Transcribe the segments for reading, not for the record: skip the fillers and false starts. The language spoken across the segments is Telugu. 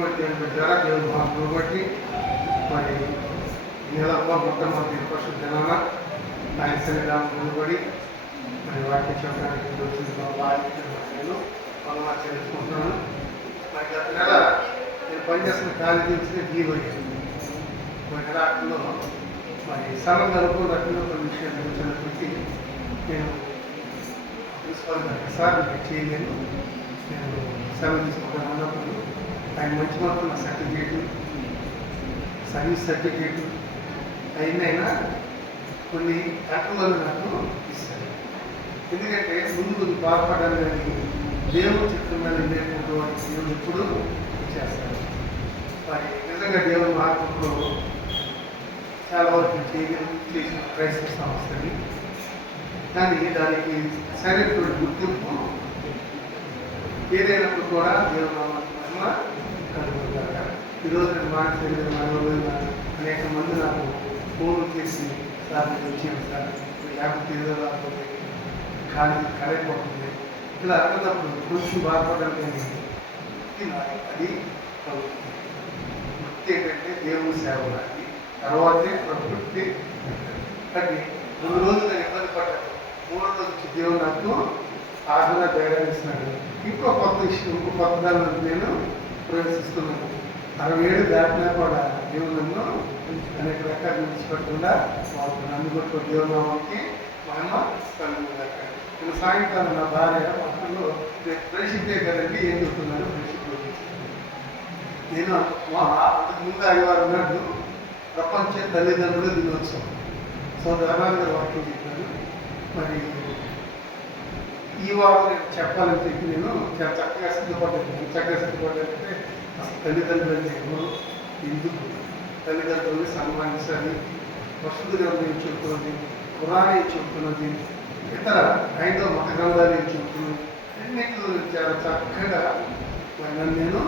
ప్రియమైన దేవుని బిడ్డలారా, దేవుని మహాత్మును బట్టి మరి నెలలో మొట్టమొదటి పరిశుద్ధనాన ఆయన సన్నిధానం నిలబడి మరి వాక్య చెప్పడానికి వచ్చిన నేను పనులు చేసుకుంటున్నాను. మరి గత నెల నేను పనిచేస్తున్న కాలేజీ నుంచి లీవ్ అయ్యాను. మరి నెలలో మరి సరళ అనుకున్నట్లు కొన్ని విషయాలు వచ్చినప్పటికీ నేను ప్రిన్సిపల్ సార్ నేను చేయలేను, నేను సెలవు తీసుకుంటాను అన్నప్పుడు ఆయన మంచి మాత్రం నా సర్టిఫికేటు, సర్వీస్ సర్టిఫికేటు అయినా కొన్ని యాక్టుల్లో నాకు ఇస్తారు. ఎందుకంటే ముందు బాధపడాలి కానీ దేవుడు చిత్రం మీద లేకుండా దేవుడు ఎప్పుడు చేస్తాడు. మరి నిజంగా దేవుడు మార్గంలో చాలా వరకు చేసిన క్రైస్తవ సంస్థని, కానీ దానికి సరైనటువంటి గుర్తింపు ఏదైనప్పుడు కూడా దేవుడు మహిమ కలుగుతారు. ఈరోజు నేను మాట్లాడిన అనేక మంది నాకు ఫోన్లు చేసి సార్ నేను వచ్చాను సార్, లేకపోతే ఏదో రాకపోతే ఖాళీ కలైపోతుంది ఇలా అన్నప్పుడు కొంచెం బాధపడాలి. అది వృత్తి ఏంటంటే దేవుని సేవ అది, తర్వాతే వృత్తి. కానీ 2 రోజులు నేను ఇబ్బంది పడ్డాను. 3వ రోజు వచ్చి దేవుడు నాకు ఆదరణ ధైర్యాన్ని ఇస్తున్నాడు. ఇంకో కొత్త విషయం, ఇంకో కొత్త దాన్ని నేను ప్రవేశిస్తున్నాను. 67 దాటినా కూడా దేవుడు నన్ను అనేక రకాల విడిచిపెట్టకుండా వాళ్ళు నన్ను కొట్టుకో దేవునామానికి మహిమ కలుగుతాక. నేను సాయంకాలం నా భార్య వాటిలో ఫ్రెండ్షిప్ డే కదండి ఏం చెప్తున్నాను ఫ్రెండ్షిప్ గురించి. నేను అంతకు ముందు ఆదివారం నాడు ప్రపంచ తల్లిదండ్రుల దినోత్సవం సోదరాలు గారు వాక్యం చెప్పాను. మరి ఈ వారం నేను చెప్పాలని చెప్పి నేను చాలా చక్కగా సిద్ధపడ్డానంటే అసలు తల్లిదండ్రులు అంటే ఎవరు, ఎందుకు తల్లిదండ్రులని సన్మానించాలి, పరిశుద్ధ గ్రంథం ఏం చెబుతున్నది, ఖురాన్ ఏం చెబుతున్నది, ఇతర హైందవ మత గ్రంథాలు ఏం చెబుతున్నది, అన్నింటిలో చాలా చక్కగా నేను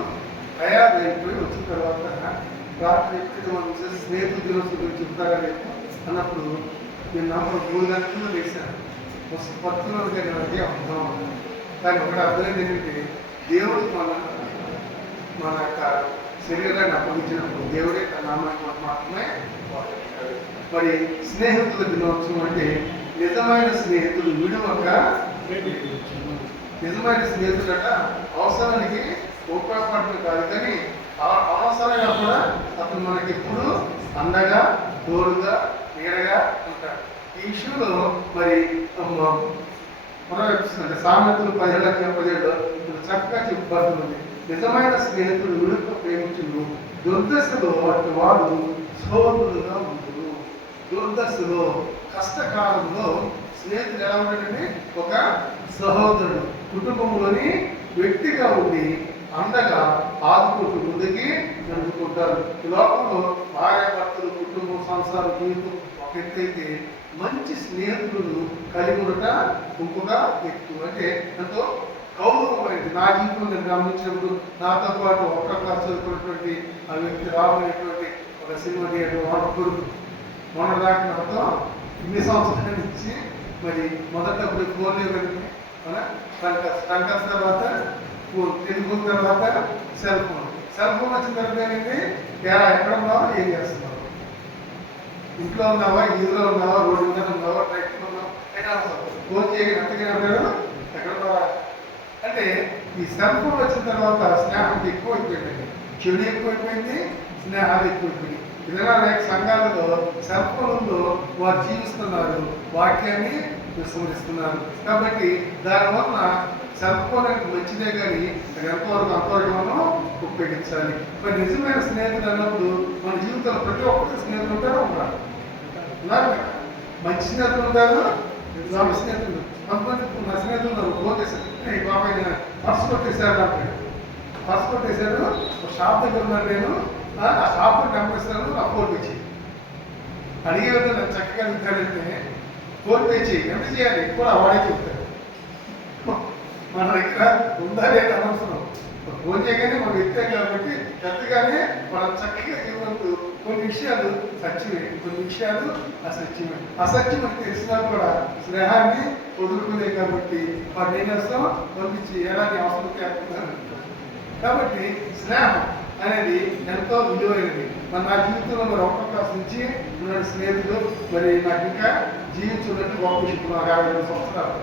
తయారైపోయి వచ్చిన తర్వాత రాత్రి ఎప్పుడు స్నేహితుల దినోత్సవం గురించి చెప్తారా రేపు అన్నప్పుడు నేను నాకు 3 గంటలు వేశాను. వస్తు పత్తులు కానీ అదే అర్థం. కానీ ఒకటి అర్థమైంది ఏంటంటే దేవుడు మన యొక్క శరీరాన్ని అప్పగించినప్పుడు దేవుడే తన నామానికి మాత్రమే వాడుతాడు. మరి స్నేహితుల దినోత్సవం అంటే నిజమైన స్నేహితులు విడువక, నిజమైన స్నేహితుడట అవసరానికి ఉపయోగపడటం కాదు, కానీ అవసరంగా కూడా అతను మనకి ఎప్పుడు అండగా తోడుగా నీడగా ఉంటాడు. ఈ విషయంలో మరి పునరుపిస్తుంది. సామెతలు 17:17 చక్కగా చెప్పబడుతుంది. నిజమైన స్నేహితుడు విడుక ప్రేమించుడు, దుర్దశలో వాటి వాడు సోదరులుగా ఉంటుడు. దుర్దశలో కష్టకాలంలో స్నేహితుడు ఎలా ఉంటాడంటే ఒక సహోదరుడు, కుటుంబంలోని వ్యక్తిగా ఉండి అండగా ఆదుకుంటూ ముందుకి నడుపుకుంటారు. ఈ లోకంలో భార్యాభర్తలు, కుటుంబం, సంసార జీవితం ఒక ఎత్తైతే మంచి స్నేహితులను కలిగి ఉండట ఇంకొక వ్యక్తి అంటే ఎంతో గౌరవమైనది. నా జీవితంలో నేను గమనించినప్పుడు నాతో పాటు 1వ క్లాస్ చదువుకున్నటువంటి ఆ వ్యక్తి రాబోయేటువంటి ఒక సినిమా థియేటర్ వాడకూరు మొన్నదాకా నాతో ఇన్ని సంవత్సరాల నుంచి మరి మొదటప్పుడు ఫోన్లే వెళ్ళి టంకస్ తర్వాత తెలుగు తర్వాత సెల్ ఫోన్ వచ్చిన తర్వాత ఏంటంటే ఎక్కడ ఉన్నావా, ఏం చేస్తున్నావు, ఇంట్లో ఉన్నావా, ఈదులో ఉన్నావా, రోడ్డు మీద ఉన్నావా, ట్రైక్లో ఉన్నావా, ఎక్కడ ఫోన్ చేయగా ఎంతగా ఉన్నాడు, ఎక్కడ ఉన్నావా అంటే ఈ సెల్ ఫోన్ వచ్చిన తర్వాత స్నేహం ఎక్కువైపోయిందండి. చెడు ఎక్కువైపోయింది, స్నేహాలు ఎక్కువైపోయింది. ఇదిగా అనేక సంఘాలలో సెల్ ఫోన్లో వారు జీవిస్తున్నారు, వాక్యాన్ని విస్మరిస్తున్నారు. కాబట్టి దానివల్ల సెల్ ఫోన్ అనేది మంచిదే, కానీ ఎంతవరకు అంతవరకు మనం ఉపయోగించాలి. మరి నిజమైన స్నేహితులు అన్నప్పుడు మన జీవితంలో ప్రతి ఒక్కరికి స్నేహితులు ఉంటారు ఉన్నారు కదా. మంచి స్నేహితులు ఉంటారు, నా స్నేహితులు కొంతమంది నా స్నేహితులు ఉన్నారు. ఫోన్ చేశారు, ఈ బాబాయ్ నేను పర్స్ కొట్టేశాడు అంటాడు. పర్స్ కొట్టేశాడు, ఒక షాప్ దగ్గర ఉన్నాను నేను, ఆ షాప్ నెంబర్ ఇస్తాను, నా ఫోన్ పే చేయి అడిగే విధంగా చక్కగా అడుగుతాడంటే ఫోన్ పే చేయి ఎంత చేయాలి కూడా వాడే చెప్తాడు. మన దగ్గర ఉందా లేదా అనవసరం, ఫోన్ చేయగానే మనం ఎత్తాం కాబట్టి ఎంతగానే మనం చక్కగా ఇవ్వద్దు. కొన్ని విషయాలు సత్యమే, కొన్ని విషయాలు అసత్యమే. అసత్యం అని తెలిసినా కూడా స్నేహాన్ని వదులుకునే కాబట్టి వాటిని ఏం చేస్తాం, పంపించి ఎలాంటి అవసరం చేస్తున్నారు. కాబట్టి స్నేహం అనేది ఎంతో విలువైనది. మరి నా జీవితంలో మరి 1వ క్లాస్ నుంచి ఉన్న స్నేహితులు మరి నాకు ఇంకా జీవించున్నట్టు గొప్ప విషయం. నాకు 52 సంవత్సరాలు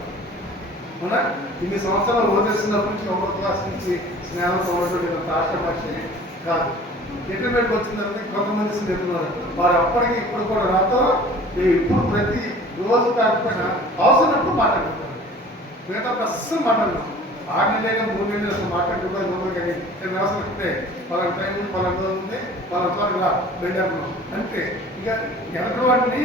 అవునా, ఇన్ని సంవత్సరాలు వదిలేస్తున్నప్పటి నుంచి 1వ క్లాస్ నుంచి స్నేహంతో ఉన్నటువంటి ఆశామాషి కాదు. ఇంటర్మీడియట్కి వచ్చిన తర్వాత కొంతమంది స్నేహితులు వారు అప్పటికి ఇప్పుడు కూడా నాతో ఇప్పుడు ప్రతి రోజు కాకపోయినా అవసరప్పుడు మాట్లాడుకుంటారు. మిగతా అస్సలు మాట్లాడడం 6 నెలలైనా 3 నెలలు అసలు మాట్లాడుకుంటారు. కానీ నేను అవసరం ఉంటే పలానా టైం ఉంది, పలానా రోజు ఉంది, పలానా త్వరగా వెళ్ళాను అంటే ఇంకా ఎనక వాటిని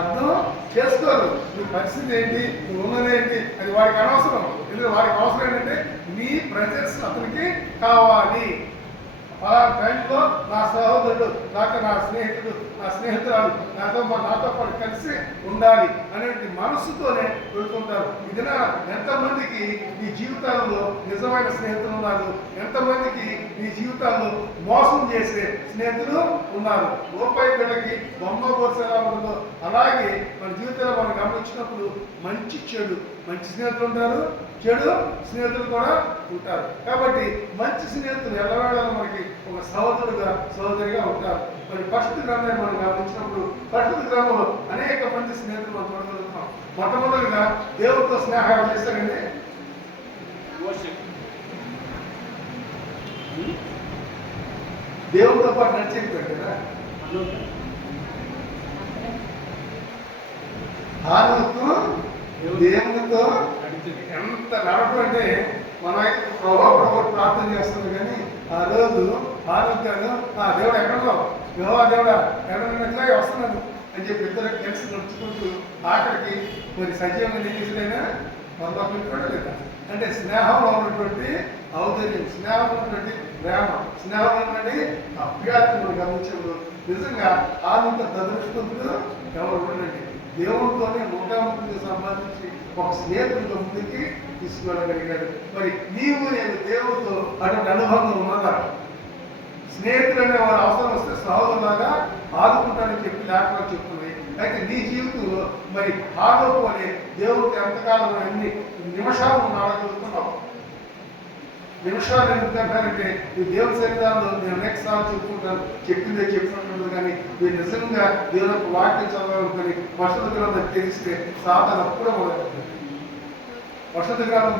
అర్థం చేసుకోరు. నీ పరిస్థితి ఏంటి, నువ్వు ఉన్నది ఏంటి, అది వాడికి అనవసరం. ఎందుకంటే వాడికి అవసరం ఏంటంటే నీ ప్రెజెన్స్ అతనికి కావాలి. పలానా టైంలో నా సహోదరుడు, లేకపోతే నా స్నేహితుడు, నా స్నేహితురాలు నాతో పాటు కలిసి ఉండాలి అనేది మనస్సుతోనే వెళ్తుంటారు. ఇదినా ఎంతమందికి నీ జీవితాల్లో నిజమైన స్నేహితులు ఉన్నారు, ఎంతమందికి నీ జీవితాల్లో మోసం చేసే స్నేహితులు ఉన్నారు. రూపాయి పిల్లకి బొమ్మ కోర్సు ఎలా ఉంటుందో అలాగే మన జీవితంలో మనం గమనించినప్పుడు మంచి స్నేహితులు ఉంటారు, చెడు స్నేహితులు కూడా ఉంటారు. కాబట్టి మంచి స్నేహితులు ఎల్లవేళ మనకి ఒక సహోదరిగా ఉంటారు. మరి పరిశుద్ధ గ్రంథాన్ని మనం గమనించినప్పుడు పరిశుద్ధ గ్రంథంలో అనేక మంది స్నేహితులు మనం చూడగలుగుతాం. మొట్టమొదటిగా దేవుడితో స్నేహాలు చేస్తారండి. దేవుడితో పాటు నడిచేది కదా ఆనందతో దేవునితో ఎంత నడపడం అంటే మన ప్రభావ ప్రార్థన చేస్తుంది. కానీ ఆ రోజు ఆరోగ్యాలు దేవుడు ఎక్కడో దేవుడా ఎక్కడైనా వస్తున్నాను అని చెప్పి ఇద్దరు కలిసి నడుచుకుంటూ ఆఖరికి మరి సజీవంగా నిలిచినైనా పంపించడం లేదా అంటే స్నేహంలో ఉన్నటువంటి ఔదర్యం, స్నేహంలో ఉన్నటువంటి ప్రేమ, స్నేహంలో ఉన్నటువంటి అభ్యాసం గమనించదు. నిజంగా ఆనంద దృష్టితో ఎవరు ఉండండి. దేవుడితోనే ముఖాముఖిగా సంబంధించి ఒక స్నేహితుడితో ముందుకి తీసుకెళ్ళగలిగాడు. మరి నేను దేవుడితో అటువంటి అనుభవం ఉన్నదా? స్నేహితులు అనే వారు అవసరం వస్తే సహోదరులాగా ఆదుకుంటానని చెప్పి లేఖనాలు చెప్తుంది. అయితే నీ జీవితంలో మరి ఆలోపు అనే దేవుడికి ఎంతకాలం అన్ని నిమిషాలు ఆడగలుగుతున్నావు. నిమిషాలు ఎందుకంటారంటే ఈ దేవుని సన్నిధానంలో నేను అనేక సార్లు చెప్పుకుంటాను, చెప్పినట్టు కానీ మీరు నిజంగా దేవుని యొక్క వాక్యం చదవాలనుకొని పరిశుద్ధ గ్రంథం తెలిస్తే సాధన అప్పుడే మొదలవుతుంది. పరిశుద్ధ గ్రంథం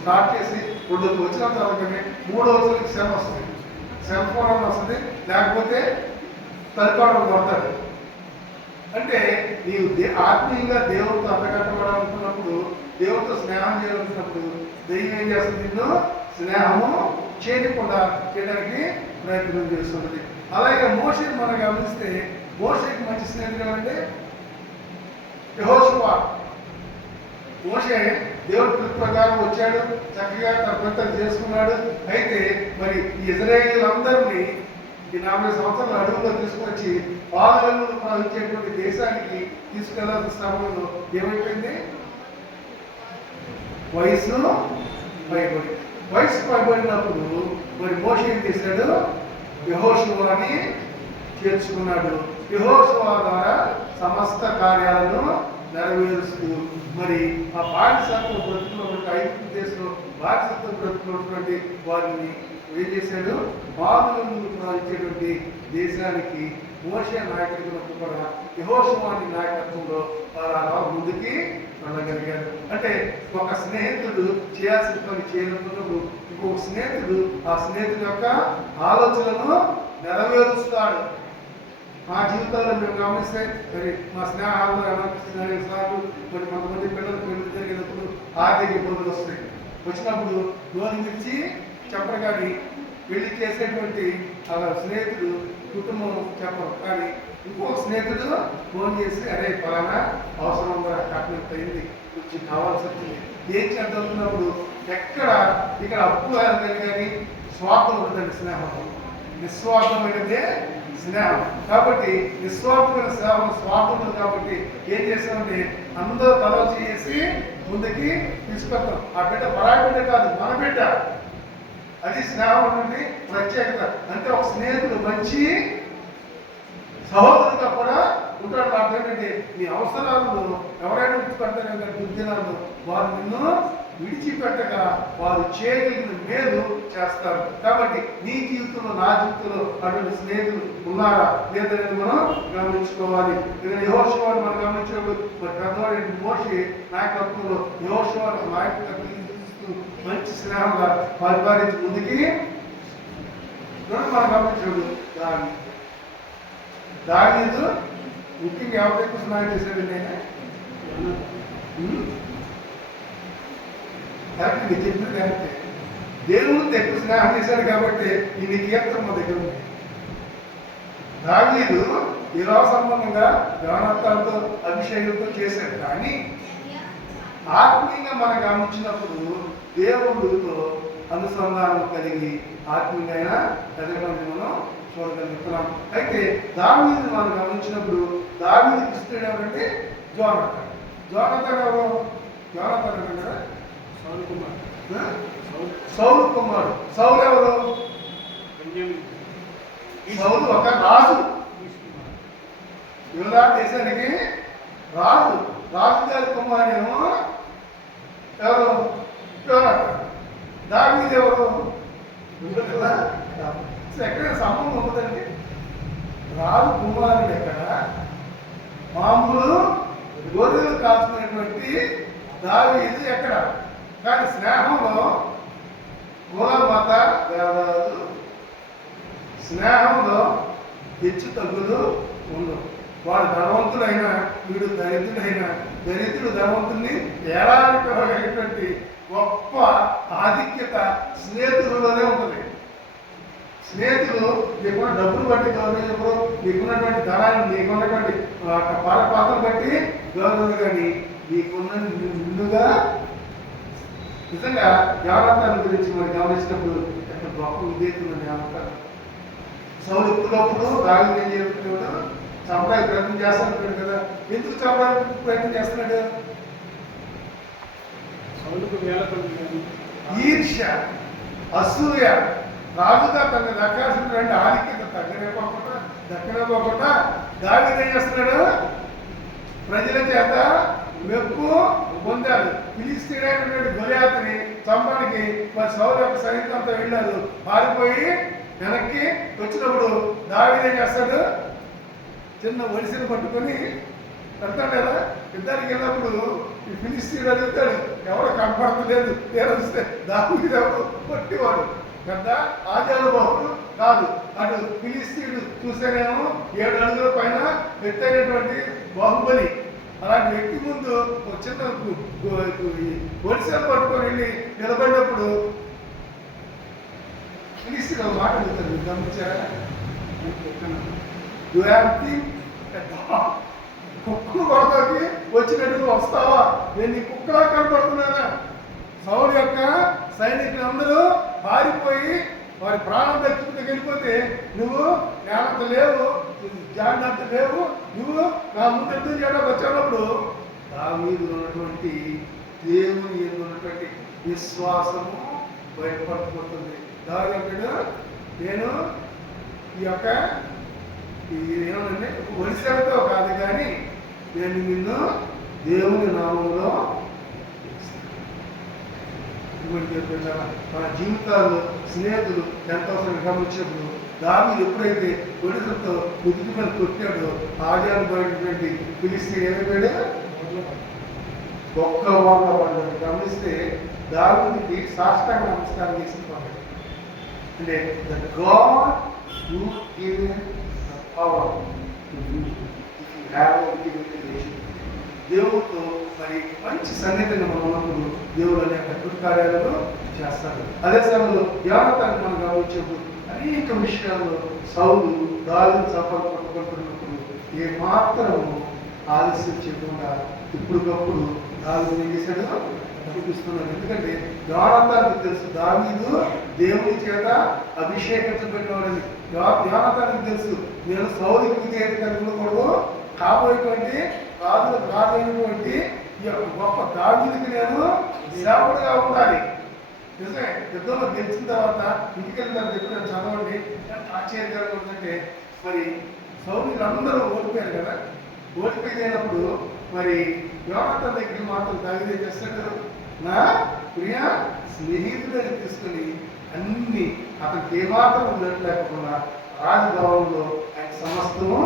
స్టార్ట్ చేసి 2 వచ్చిన తర్వాత 3వ రోజులకి సెల్ వస్తుంది, సెల్ ఫోన్ వస్తుంది, లేకపోతే తలపాడం కొడతాడు. అంటే నీవు ఆత్మీయంగా దేవుడితో అంతకట్టబడాలనుకున్నప్పుడు, దేవుడితో స్నేహం చేయాలనుకున్నప్పుడు దైవం ఏం చేస్తుంది? నిన్ను స్నేహము చేయకుండా చేయడానికి ప్రయత్నం చేస్తున్నది. అలాగే మోషేని మనం గమనిస్తే మోషేకి మంచి స్నేహితుడు అంటే యెహోషువ. మోషే దేవుడి పిలుపు ప్రకారం వచ్చాడు, చక్కగా తన పని చేసుకున్నాడు. అయితే మరి ఈ ఇజ్రాయేలీలందరినీ ఈ 40 సంవత్సరాల అడవుల్లో తీసుకొచ్చి పాలనలు ప్రవహించేటువంటి దేశానికి తీసుకెళ్లాల్సిన సమయంలో ఏమైపోయింది? వయసు పైబడినప్పుడు మరి మోషే ఏం చేశాడు? యెహోషువని చేర్చుకున్నాడు. యెహోషువ ద్వారా సమస్త కార్యాలను నెరవేరుస్తూ మరి ఆ బానిసత్వం బ్రతుకున్నటువంటి ఐగుప్తు దేశంలో బానిసత్వం బ్రతుకున్నటువంటి వారిని ఏం చేశాడు? బాధలను ఇచ్చేటువంటి దేశానికి మోషే నాయకత్వంలో కూడా యెహోషువని నాయకత్వంలో అలా ముందుకి వెళ్ళగలిగారు. అంటే ఒక స్నేహితుడు చేయాల్సిన పని చేయనప్పుడు ఇంకొక స్నేహితుడు ఆ స్నేహితుడి యొక్క ఆలోచనలను నెరవేరుస్తాడు. మా జీవితాల్లో మేము గమనిస్తే మరి మా స్నేహాల్లో ఏమనిపిస్తున్నాయి సార్లు మరి కొంతమంది పిల్లలకు పెళ్లి జరిగినప్పుడు ఆర్థిక ఇబ్బందులు వస్తాయి. వచ్చినప్పుడు లోన్ ఇచ్చి చెప్పరు, కానీ పెళ్లి చేసేటువంటి ఆ స్నేహితుడు కుటుంబం చెప్పరు, కానీ ఇంకొక స్నేహితుడు ఫోన్ చేసి అరే పలానా అవసరం ఉందా, కట్నం అయింది, కొంచెం కావాల్సి వచ్చింది, ఏం చేద్దామన్నప్పుడు ఇక్కడ అప్పు కానీ స్వార్థం ఉంటుందండి. స్నేహం నిస్వార్థమైనదే స్నేహం. కాబట్టి నిస్వార్థమైన స్నేహం స్వార్థం ఉంది. కాబట్టి ఏం చేస్తామంటే అందరూ తల చేసి ముందుకి తీసుకొస్తాం. ఆ బిడ్డ పరాయి బిడ్డ కాదు, మన బిడ్డ. అది స్నేహం నుండి ప్రత్యేకత. అంటే ఒక స్నేహితుడు మంచి సహోదరుగా కూడా ఉంటాడు. అర్థం ఏంటంటే నీ అవసరాలను ఎవరైనా విడిచిపెడతారు దుర్దినాలను వారు నిన్ను విడిచిపెట్టగా వారు చేయగలిగిన మేలు చేస్తారు. కాబట్టి నీ జీవితంలో, నా జీవితంలో అటువంటి స్నేహితులు ఉన్నారా లేదనేది మనం గమనించుకోవాలి. ఇక యెహోషువను మనం గమనించినప్పుడు మరి పెద్దవాడి మోషే నాయకత్వంలో యెహోషువను నాయకత్వం మంచి స్నేహంగా పరిపాలించి ముందుకి మనం గమనించినప్పుడు దావీదు ముఖ్యంగా ఎవరి ఎక్కువ స్నేహం చేశాడు? నేను కరెక్ట్, మీరు చెప్పింది కరెక్టే. దేవుడితో ఎక్కువ స్నేహం చేశాడు కాబట్టి ఈ కీర్తన మా దగ్గర ఉంది. దావీదు వివాహ సంబంధంగా యోనాతానుతో అభిషేకంతో చేశాడు, కానీ ఆత్మీయంగా మనం గమనించినప్పుడు దేవుడితో అనుసంధానం కలిగి ఆత్మీయంగా ఎదగడానికి మనం చూడగలుగుతున్నాం. అయితే దావీదు మనం గమనించినప్పుడు దావీదు ఇష్టం ఎవరంటే జోనాతాన్. జోనాతాన్ ఎవరు? జోనాతాన్ అంటే కదా సౌలు కుమారుడు. సౌలు ఎవరు? సౌలు ఒక రాజు, యూదా దేశానికి రాజు. రాజు గారి కుమారుడేమో ఎవరు? యోనాతాన్. దావీదు ఎవరు? ఎక్కడ సంబంధం ఉంటుందండి? రాజు కుమారుడు ఎక్కడ? మామూలు గొర్రెలు కాల్చుకునేటువంటి దావీదు ఎక్కడ? కానీ స్నేహంలో కుల మత భేదాలు, స్నేహంలో హెచ్చు తగ్గులు ఉండవు. వాడు ధనవంతుడైనా వీడు దరిద్రుడైనా దరిద్రుడు ధనవంతుడిని ఏడాదిటువంటి గొప్ప ఆధిక్యత స్నేహితులలోనే ఉంటుంది. స్నేహితులు నీకున్న డబ్బులు బట్టి గౌరవించరు, నీకున్నటువంటి ధనాన్ని, నీకున్నటువంటి పాత్రను బట్టి గౌరవం, కానీ నీకున్న నిన్నుగా నిజంగా యోనాతాను గురించి మనం గమనించినప్పుడు ఎంత గొప్ప విధేయతుందని యోనాతాను. సౌలు ఎప్పుడప్పుడు దావీదు ఏం చేస్తున్నాడు? చంపడానికి ప్రయత్నం చేస్తున్నాడు కదా. ఎందుకు చంపడానికి ప్రయత్నం చేస్తున్నాడు? ఈర్ష్య, అసూయ. రాజుగా తన దక్కాల్సినటువంటి ఆధిక్యత దక్కనివ్వకుండా దావీదు ఏం చేస్తున్నాడు? ప్రజల చేత మెప్పు పొందాడు. ఫిలిష్తీయుడైనటువంటి గొలియాతుని చంపడానికి మరి సౌలు యొక్క సైనికులు అంతా వెళ్ళారు. పారిపోయి వెనక్కి వచ్చినప్పుడు దావీదు ఏం చేస్తాడు? చిన్న ఒడిసిని పట్టుకొని వెళ్తాడు కదా. యుద్ధానికి వెళ్ళినప్పుడు ఈ ఫిలిష్తీయుడు అడుగుతాడు, ఎవరు కనపడతలేదు, వస్తే దావీదు ఎవరు? కొట్టివాడు, పెద్ద ఆజానుభావుడు కాదు. అటు ఫిలిష్తీయుడు చూస్తేనేమో 7 అడుగుల పైన ఎత్తైనటువంటి బాహుబలి. అలాంటి వ్యక్తి ముందు ఒక చిన్న ఒడిసెలు పట్టుకొని వెళ్ళి నిలబడినప్పుడు ఫిలిష్తీయుడు ఒక మాట అడుగుతాడు, గమనించారా? కుక్కలు కొడతాకి వచ్చినట్టు వస్తావా? నేను నీ కుక్కలా కనపడుతున్నానా? సౌలు యొక్క సైనికులందరూ పారిపోయి వారి ప్రాణం దక్కించుకు వెళ్ళిపోతే నువ్వు నేనంత లేవు, జాగ్రత్త లేవు, నువ్వు నా ముందు ఎదురు చేయడానికి వచ్చినప్పుడు దావీదు ఉన్నటువంటి దేవుని ఉన్నటువంటి విశ్వాసము బయటపడుతుంది. దావీదు నేను ఈ యొక్క ఏమనండి వడిసెలతో కాదు, కానీ నేను నిన్ను దేవుని నామంలో మన జీవితాల్లో స్నేహితులు ఎంత అవసరం గమనించినప్పుడు దావీదు ఎప్పుడైతే ఒడిసెలతో ముదుటి మీద కొట్టాడో ఆజానుభవించినటువంటి ఫిలిష్తీయుడు ఏమైపోయాడు? ఒక్క వాళ్ళ పడ్డాడు. గమనిస్తే దావీదుకి సాష్టాంగ నమస్కారం చేసి పడ్డాడు. అంటే the God who given the power to you if you have a given relation. దేవుడితో మరి మంచి సన్నిధిని మనం ఉన్నప్పుడు దేవుడు అనేక అద్భుత కార్యాలను చేస్తాడు. అదే సమయంలో యోనాతాను మనం గమనించినప్పుడు అనేక విషయాల్లో సౌలు దావీదు పట్టుకుంటున్నప్పుడు ఏ మాత్రము ఆలస్యం చేయకుండా ఇప్పటికప్పుడు దావీదు ఏం చేశాడు? చూపిస్తున్నాడు. ఎందుకంటే యోనాతానుకు తెలుసు దావీదు దేవుని చేత అభిషేకించబడినవాడని. యోనాతానుకు తెలుసు నేను సౌలుకి విధేయత కలిగి ఉండకూడదు, కాబోయేటువంటి రాజైనటువంటి ఈ యొక్క గొప్ప దావీదుకి నేను సేవకుడిగా ఉండాలి. నిజమే, యుద్ధంలో గెలిచిన తర్వాత ఇంటికి వెళ్ళిన దగ్గర చదవండి, ఆశ్చర్యకరంగా ఉందంటే మరి సౌలులు అందరూ ఓడిపోయారు కదా. ఓడిపోయినప్పుడు మరి యోనాతాను దగ్గరికి మాత్రం దావీదు ఏం చేస్తాడు? నా ప్రియ స్నేహితుడిని తీసుకుని అన్ని అతనికి ఏమాత్రం ఉన్నట్టు లేకుండా రాజభవనంలో ఆయన సమస్తము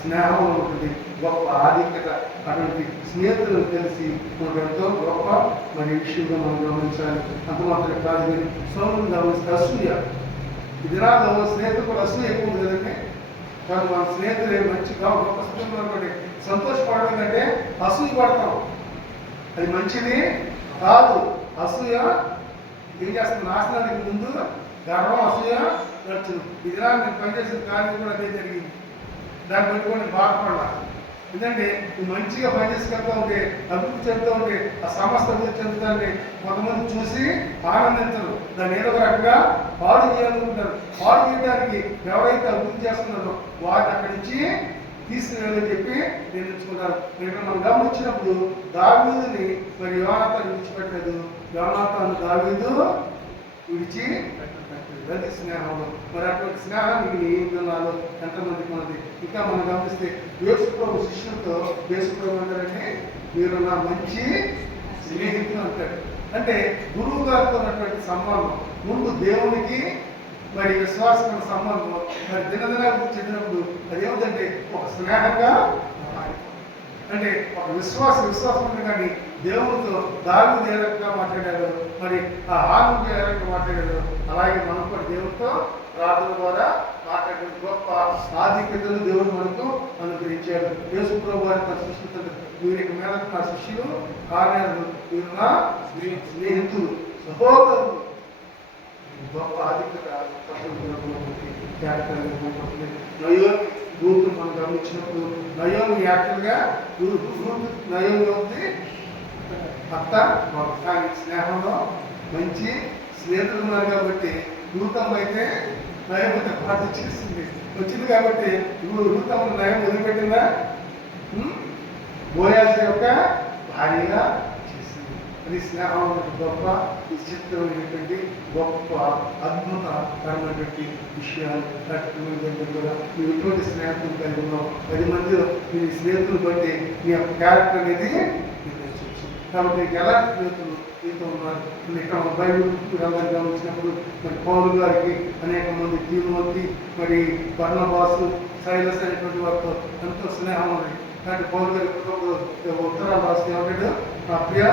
స్నేహం ఉంటుంది, గొప్ప ఆధిక్యత. అటువంటి స్నేహితులను తెలిసి మనకు ఎంతో గొప్ప మరి విషయంగా మనం గమనించాలి. అంత మాత్రం కాదు కానీ సోమం గమనిస్తే అసూయ. ఈ దినాల్లో స్నేహితులు కూడా అసూయ ఎక్కువ ఉంది కదండి. కానీ మన స్నేహితులే మంచిగా గొప్ప సుఖంగా సంతోషపడడం కంటే అసూయ పడతాం. అది మంచిది కాదు. అసూయ ఏం చేస్తుంది? నాశనానికి ముందు గర్వం, అసూయ నడుచును. ఈ దినాన్ని నేను పనిచేసిన కార్యం కూడా అదే జరిగింది. దాన్ని బట్టి కూడా బాధపడాలి. ఎందుకంటే నువ్వు మంచిగా పనిచేసుకెళ్తూ ఉంటే, అభివృద్ధి చెందుతూ ఉంటే, ఆ సంస్థ అభివృద్ధి చెందుతాన్ని కొంతమంది చూసి ఆనందించరు. దాన్ని ఏదో ఒక రకంగా పాడు చేయాలనుకుంటారు. పాడు చేయడానికి ఎవరైతే అభివృద్ధి చేస్తున్నారో వారిని అక్కడి నుంచి తీసుకువెళ్ళని చెప్పి నిర్ణయించుకుంటారు. ఇక్కడ మనం గమనించినప్పుడు దావీదుని మరి యోనాతాను విడిచిపెట్టలేదు, యోనాతాను దావీదు విడిచి అది స్నేహంలో. మరి అటువంటి స్నేహానికి నీ విధానాలు ఎంతమందికి ఉన్నది. ఇంకా మనం గమనిస్తే యేసుప్రభు శిష్యులతో యేసుప్రభు అంటారంటే మీరు నా మంచి స్నేహితులు అంటాడు. అంటే గురువు గారితో ఉన్నటువంటి సంబంధం ముందు దేవునికి మరి విశ్వాసమైన సంబంధం మరి దినదినాభివృద్ధి చెందినప్పుడు అదేమిటంటే ఒక స్నేహంగా, అంటే ఒక విశ్వాసం కానీ దేవునితో దావీదు ఏ రకంగా మాట్లాడారు, మరి ఆ హాను ఏ రకంగా మాట్లాడారు, అలాగే మనం కూడా దేవునితో ప్రార్థన ద్వారా మాట్లాడే గొప్ప ఆధిక్యతలు దేవుడు మనకు అనుగ్రహించాడు. యేసుప్రభు వారి తన సృష్టితో వీరికి మీద నా శిష్యులు కార్యాలు, వీరు నా స్నేహితులు, సహోదరులు. గొప్ప ఆధిక్యత నయోమి రూతు మనం గమనించినప్పుడు నయోమి యాక్చువల్గా నయోమి ఉంది అత్త, కానీ స్నేహంలో మంచి స్నేహితులు ఉన్నారు కాబట్టి రూతమ్మ అయితే నయోమితో పాటు చేసింది వచ్చింది కాబట్టి రూతమ్మ నయం వదిలిపెట్టిందా? బోయాజు యొక్క భార్యగా చేసింది. అది స్నేహం గొప్ప విచిత్రమైనటువంటి గొప్ప అద్భుతకరమైనటువంటి విషయాలు. నువ్వు ఎటువంటి స్నేహితులు కలిగి ఉన్నావు, 10 మంది నీ స్నేహితులు బట్టి నీ యొక్క క్యారెక్టర్ అనేది నిర్ణయించవచ్చు. కాబట్టి నీకు ఎలాంటి స్నేహితులు నీతో ఉన్నారు? ఇక్కడ బైబిల్ గ్రంథాన్ని గమనించినప్పుడు మరి పౌలు గారికి అనేక మంది తీర్మతి, మరి బర్నబాసు, సైలస్ అనేటువంటి వారితో ఎంతో స్నేహం ఉంది. కాబట్టి పౌలు గారి ఉత్తరాలు రాసి ఏమంటాడు? నా ప్రియ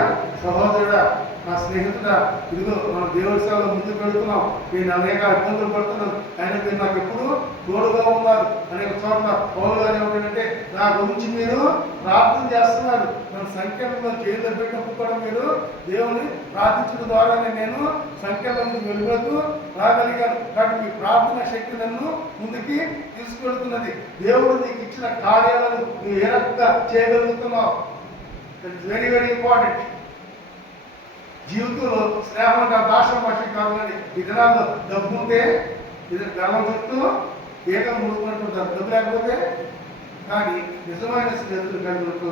సహోదరుడా, నా స్నేహితుడా, ఇదిగో మన దేవుడి సేవలో ముందుకు పెడుతున్నాం, నేను అనేక ఇబ్బందులు పడుతున్నాను, ఆయన మీరు నాకు ఎప్పుడు తోడుగా ఉన్నారు. అనేక చోట్ల పౌలు గారు ఏమంటాడంటే నా గురించి మీరు ప్రార్థన చేస్తున్నారు, నన్ను సంఖ్యలో జైల్లో పెట్టినప్పుడు కూడా మీరు దేవుని ప్రార్థించడం ద్వారానే నేను సంఖ్యలో నుంచి వెలువడుతూ రాగలిగాను. కాబట్టి మీ ప్రార్థన శక్తి నన్ను ముందుకి తీసుకెళ్తున్నది. దేవుడు నీకు ఇచ్చిన కార్యాలను నువ్వు ఏ రకంగా చేయగలుగుతున్నావు? It's very very important. జీవితంలో స్నేహం అంటే భాష కాదు. కానీ ఈ దినాల్లో డబ్బు ఉంటే ఇది గర్వం చుట్టూ ఏకం ముడుకున్నట్టుంటారు, డబ్బు లేకపోతే. కానీ నిజమైన స్నేహితులు కలిగినట్టు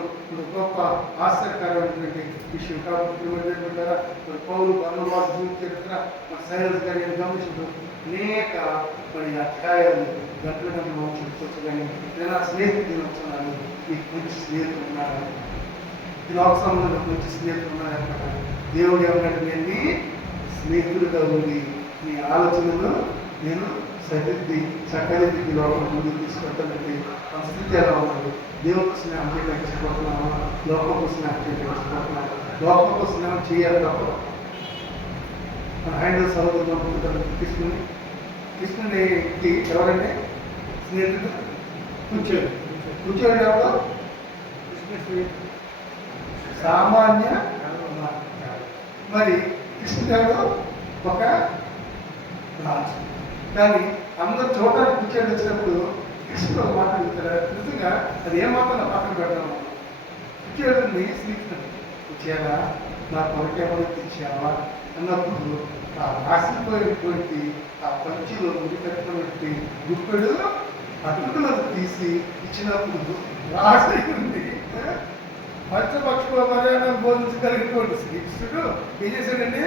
గొప్ప ఆశ్చర్యకరమైనటువంటి విషయం. కాబట్టి పౌలు బర్నబాసు జీవిత చరిత్ర మన సైలస్ గారి గమనించడం అనేక మరి అధ్యాయాలు గంటల గంటలు చూసుకోవచ్చు. కానీ నేను స్నేహితులు వస్తున్నాను, నీకు మంచి స్నేహితులు ఉన్నారా? ఈ లోక సంబంధంలో మంచి స్నేహితులు ఉన్నారన్నమాట. దేవుడు ఏమన్నాడు? నేను స్నేహితులుగా ఉండి నీ ఆలోచనలు నేను సరిద్ది చక్కదిద్ది లోపల ముందుకు తీసుకెళ్తానంటే మన స్థితి ఎలా ఉన్నాడు? దేవుడితో స్నేహం చేయడానికి ఇష్టపడుతున్నామా? లోకంతో స్నేహం చేయడానికి ఇష్టపడుతున్నామా? లోకంతో స్నేహం చేయాలి తప్ప మన హ్యాండిల్ సహోదరులు కృష్ణునికి ఎవరంటే స్నేహితుడు కూర్చోడు ఎవరు? సామాన్య. మరి కృష్ణుడు ఒక రాజు. కానీ అందరూ చూడటానికి కూర్చొని వచ్చినప్పుడు కృష్ణుడు ఒక మాట చెప్తారు. నిజంగా అది ఏమాత్రం పక్కన పెడతాము. కూర్చోడుని స్నేహితుడు కూర్చారా, నా కొరకేమో తెచ్చావా అన్నప్పుడు ఆ రాసిపోయినటువంటి ఆ పంచిలో ముందు పెట్టినటువంటి గుప్పెడు అతుకులను తీసి ఇచ్చినప్పుడు రాసి ఉంది. పంచపక్షుల మర్యాదను బోధించగలిగినటువంటి శ్రీకృష్ణుడు ఏం చేశాడండి?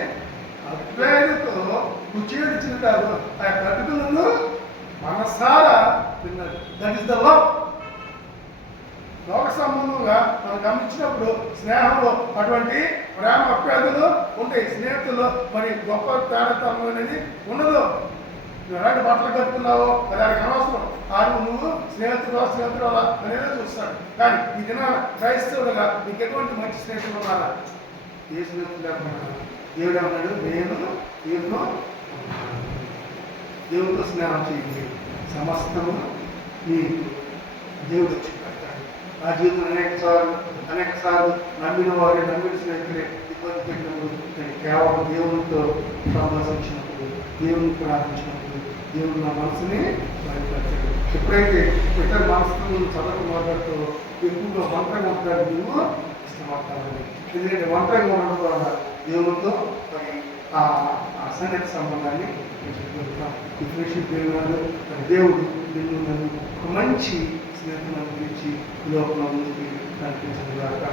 అద్వైతతో కుచేడు ఇచ్చినట్టు ఆ కటుకులను మనసారా తిన్నాడు. That is the love. లోక సంబంధంగా మనం గమనించినప్పుడు స్నేహంలో అటువంటి ప్రేమ అభ్యర్థులు ఉంటాయి, స్నేహితులు మరి గొప్ప తేడాతనం అనేది ఉండదు. నువ్వు ఎలాంటి బట్టలు కట్టుకున్నావో అది ఆయనకు అనవసరం. నువ్వు స్నేహితుడు అనేది చూస్తాడు. కానీ ఈ దిన క్రైస్తవులుగా నీకు ఎటువంటి మంచి స్నేహితులు ఉన్నారా? ఏ స్నేహితులు లేకుండా దేవుడు అన్నాడు, నేను దేవుడితో స్నేహం చేయండి, సమస్తము నీకు దేవుడు వచ్చి పెడతాడు. నా జీవితం అనేక సార్లు నమ్మిన స్నేహితులే ఇబ్బంది పెట్టినప్పుడు నేను కేవలం దేవునితో సంభాషించినప్పుడు, దేవుని ప్రార్థించినప్పుడు దేవుడు నా మనసుని బయటపడతాడు. ఎప్పుడైతే ఇతర మనసుతో చదువు మాట్లాడుతూ ఎక్కువగా ఒంటరిగా ఉంటాడు, నువ్వు ఇష్టపడతాను. ఎందుకంటే ఒంటరిగా ఉండడం ద్వారా దేవునితో మరి ఆ సన్నిహిత సంబంధాన్ని పెంచుకుంటాం. ఈ ఫ్రెండ్షిప్ దేవుడు నిన్ను నన్ను ఒక మంచి స్నేహితులను గురించి లోపల ముందుకి కనిపించిన దాకా